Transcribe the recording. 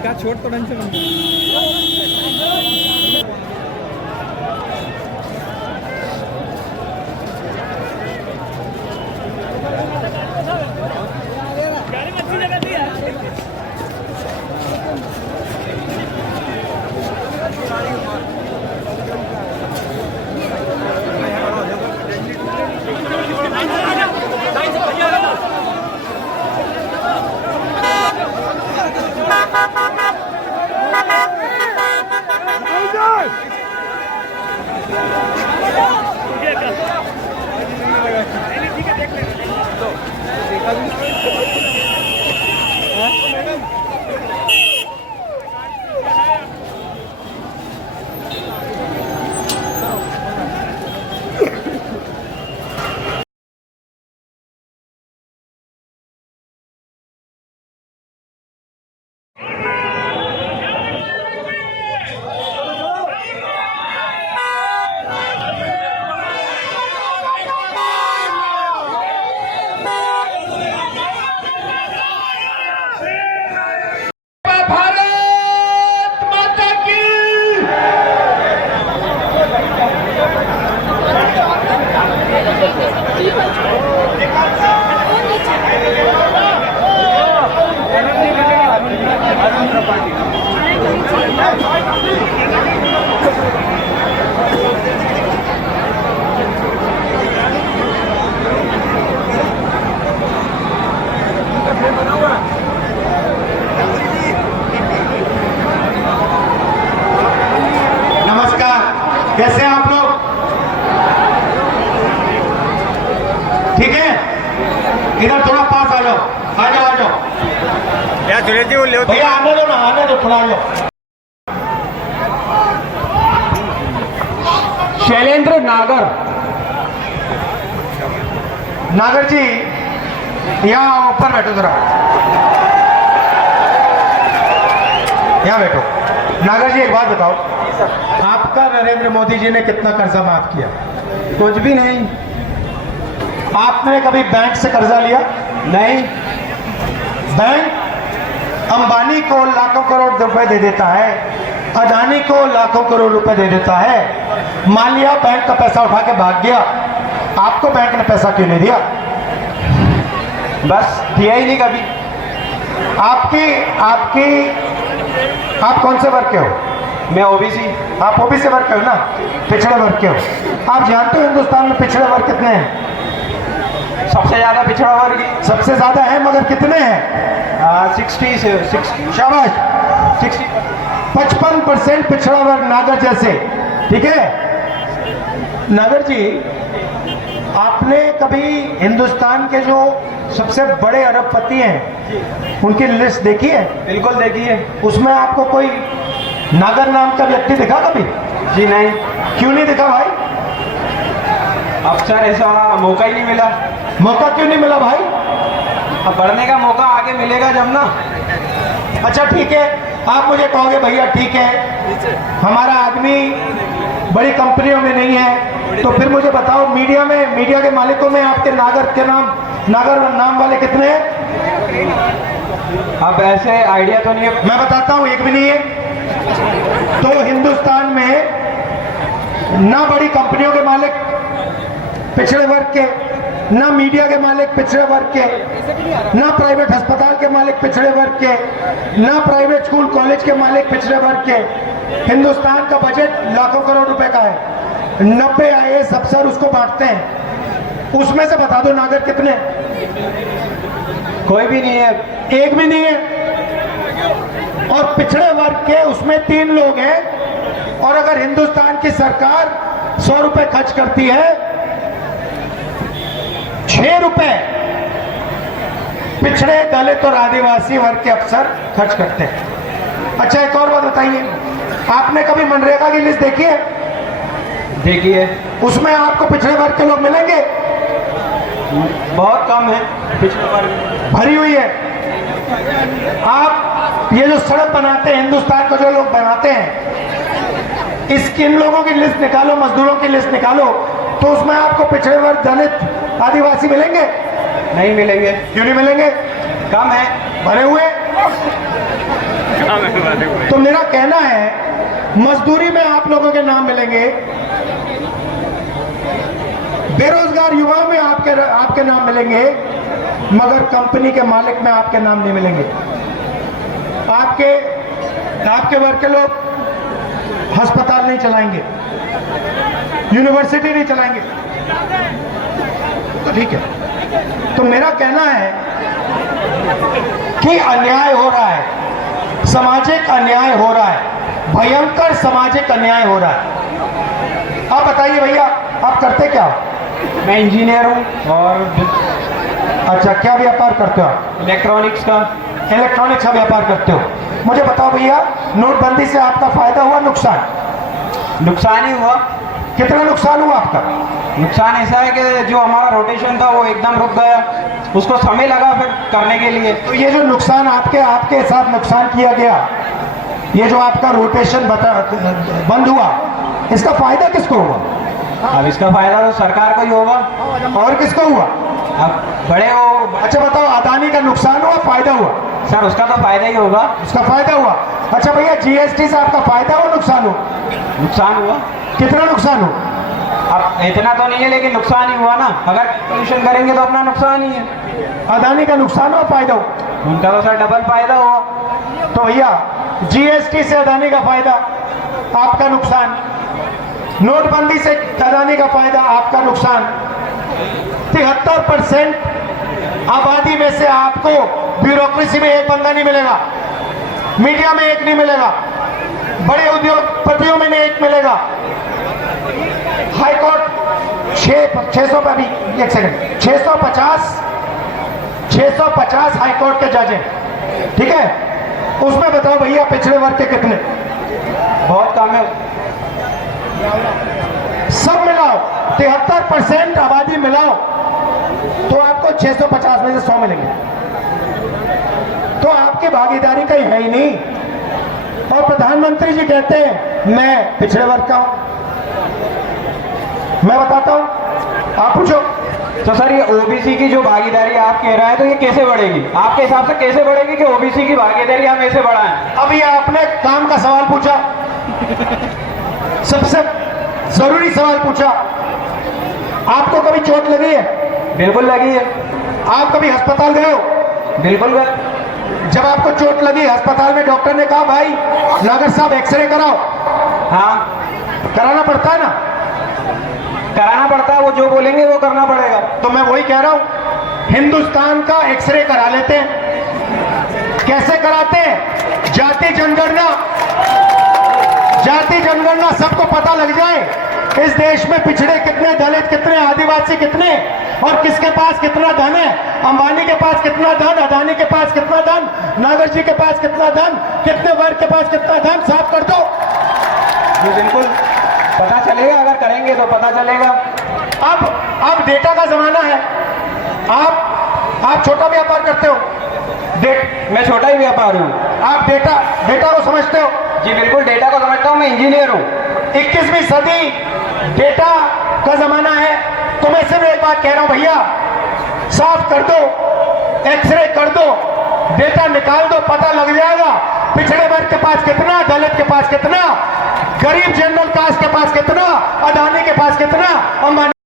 एका छोट तोडांचे कैसे हैं आप लोग? ठीक है, इधर थोड़ा पास आ जाओ, आ जाओ, आ जाओ। क्या जुड़े वो ले भैया आने दो ना, आने दो, थोड़ा आ जाओ। शैलेंद्र नागर, नागर जी यहाँ ऊपर बैठो, जरा यहाँ बैठो। नागर जी एक बात बताओ, आपका नरेंद्र मोदी जी ने कितना कर्जा माफ किया? कुछ भी नहीं। आपने कभी बैंक से कर्जा लिया? नहीं। बैंक अंबानी को लाखों करोड़ रुपए दे देता है, अदानी को लाखों करोड़ रुपए दे देता है। मान लिया बैंक का पैसा उठा के भाग गया, आपको बैंक ने पैसा क्यों नहीं दिया? बस दिया ही नहीं कभी। आप कौन से वर्ग के हो? मैं ओबीसी। आप ओबीसी वर्ग के हो ना, पिछड़े वर्ग के हो। आप जानते हो हिंदुस्तान में पिछड़े वर्ग कितने हैं? सबसे ज्यादा पिछड़ा वर्ग ही। सबसे ज्यादा है, मगर कितने हैं? 60 शाबाश, 55% पिछड़ा वर्ग नागर जैसे। ठीक है नागर जी, आपने कभी हिंदुस्तान के जो सबसे बड़े अरबपति हैं उनकी लिस्ट देखी है? बिल्कुल देखी है। उसमें आपको कोई नागर नाम का व्यक्ति दिखा कभी? जी नहीं। क्यों नहीं दिखा भाई? अब सर ऐसा मौका ही नहीं मिला। मौका क्यों नहीं मिला भाई? अब बढ़ने का मौका आगे मिलेगा जब ना। अच्छा ठीक है, आप मुझे कहोगे भैया ठीक है हमारा आदमी बड़ी कंपनियों में नहीं है, तो फिर मुझे बताओ मीडिया के मालिकों में आपके नागर नाम वाले कितने हैं? अब ऐसे आइडिया तो नहीं है। मैं बताता हूं, एक भी नहीं है। तो हिंदुस्तान में ना बड़ी कंपनियों के मालिक पिछड़े वर्ग के, ना मीडिया के मालिक पिछड़े वर्ग के, ना प्राइवेट अस्पताल के मालिक पिछड़े वर्ग के, ना प्राइवेट स्कूल कॉलेज के मालिक पिछड़े वर्ग के। हिंदुस्तान का बजट लाखों करोड़ रुपए का है, 90 आईएएस अफसर उसको बांटते हैं। उसमें से बता दो नागर कितने? कोई भी नहीं है, एक भी नहीं है। और पिछड़े वर्ग के उसमें 3 लोग हैं। और अगर हिंदुस्तान की सरकार 100 रुपए खर्च करती है, 6 रुपए पिछड़े दलित और आदिवासी वर्ग के अफसर खर्च करते हैं। अच्छा एक और बात बताइए, आपने कभी मनरेगा की लिस्ट देखी है? देखी है। उसमें आपको पिछड़े वर्ग के लोग मिलेंगे? बहुत कम है पिछड़े वर्ग, भरी हुई है। आप ये जो सड़क बनाते हैं हिंदुस्तान को, जो लोग बनाते हैं, इन लोगों की लिस्ट निकालो, मजदूरों की लिस्ट निकालो, तो उसमें आपको पिछड़े वर्ग, दलित, आदिवासी मिलेंगे? नहीं मिलेंगे। क्यों नहीं मिलेंगे? कम है, भरे हुए। तो मेरा कहना है मजदूरी में आप लोगों के नाम मिलेंगे, बेरोजगार युवाओं में आपके नाम मिलेंगे, मगर कंपनी के मालिक में आपके नाम नहीं मिलेंगे। आपके वर्ग के लोग अस्पताल नहीं चलाएंगे, यूनिवर्सिटी नहीं चलाएंगे, तो ठीक है। तो मेरा कहना है कि अन्याय हो रहा है, सामाजिक अन्याय हो रहा है, भयंकर सामाजिक अन्याय हो रहा है। आप बताइए भैया, आप करते क्या हो? मैं इंजीनियर हूँ और अच्छा, क्या व्यापार करते हो आप? इलेक्ट्रॉनिक्स का। इलेक्ट्रॉनिक्स का व्यापार करते हो। मुझे बताओ भैया, नोटबंदी से आपका फायदा हुआ नुकसान? नुकसान ही हुआ। कितना नुकसान हुआ आपका? नुकसान ऐसा है कि जो हमारा रोटेशन था वो एकदम रुक गया, उसको समय लगा फिर करने के लिए। तो ये जो नुकसान आपके साथ नुकसान किया गया, ये जो आपका रोटेशन बंद हुआ, इसका फायदा किसको हुआ? अब इसका फायदा तो सरकार को ही होगा। और किसको हुआ? अब बड़े वो। अच्छा बताओ, अदानी का नुकसान हुआ फायदा हुआ? सर उसका तो फायदा ही होगा। उसका फायदा हुआ। अच्छा भैया, जीएसटी से आपका फायदा हुआ नुकसान हुआ? नुकसान हुआ। कितना नुकसान हुआ? अब इतना तो नहीं है लेकिन नुकसान ही हुआ ना। अगर पोल्यूशन करेंगे तो अपना नुकसान ही है। अदानी का नुकसान हुआ फायदा हुआ? उनका तो सर डबल फायदा हुआ। तो भैया, जीएसटी से अदानी का फायदा, आपका नुकसान। नोटबंदी से अदानी का फायदा, आपका नुकसान। 73% आबादी में से आपको ब्यूरोक्रेसी में एक बंदा नहीं मिलेगा, मीडिया में एक नहीं मिलेगा, बड़े उद्योगपतियों में नहीं एक मिलेगा। हाईकोर्ट 600 पर भी, एक सेकंड, 650 हाईकोर्ट के जज हैं, ठीक है? उसमें बताओ भैया, पिछड़े वर्ग के कितने? बहुत कम है। सब मिलाओ, 73% आबादी मिलाओ तो आपको 650 में से 100 मिलेंगे। तो आपकी भागीदारी कहीं है ही नहीं। और प्रधानमंत्री जी कहते हैं मैं पिछड़े वर्ग का हूं। मैं बताता हूं, आप पूछो। तो सर ये ओबीसी की जो भागीदारी आप कह रहे हैं, तो ये कैसे बढ़ेगी? आपके हिसाब से कैसे बढ़ेगी कि ओबीसी की भागीदारी हम ऐसे बढ़ाएं? अभी आपने काम का सवाल पूछा, सबसे जरूरी सवाल पूछा। आपको कभी चोट लगी है? बिल्कुल लगी है। आप कभी अस्पताल गए हो? बिल्कुल गए। जब आपको चोट लगी अस्पताल में, डॉक्टर ने कहा भाई नागर साहब एक्सरे कराओ, हाँ कराना पड़ता है ना? कराना पड़ता है, वो जो बोलेंगे वो करना पड़ेगा। तो मैं वही कह रहा हूं, हिंदुस्तान का एक्सरे करा लेते हैं। कैसे कराते हैं? जाति जनगणना सबको पता लग जाए, इस देश में पिछड़े कितने, दलित कितने, आदिवासी कितने, और किसके पास कितना धन है। अंबानी के पास कितना धन, अदानी के पास कितना धन, नागर जी के पास कितना धन, कितने वर्ग के पास कितना धन, साफ कर दो। ये बिल्कुल पता चलेगा, अगर करेंगे तो पता चलेगा। अब डेटा का जमाना है। आप छोटा व्यापार करते हो? मैं छोटा ही व्यापार हूँ। आप डेटा को समझते हो? जी बिल्कुल, डेटा को समझता हूँ, मैं इंजीनियर हूँ। 21वीं सदी डेटा का जमाना है। तो मैं सिर्फ एक बात कह रहा हूं भैया, साफ कर दो, एक्सरे कर दो, डेटा निकाल दो, पता लग जाएगा पिछड़े वर्ग के पास कितना, दलित के पास कितना, गरीब जनरल कास्ट के पास कितना, अदानी के पास कितना, अंबानी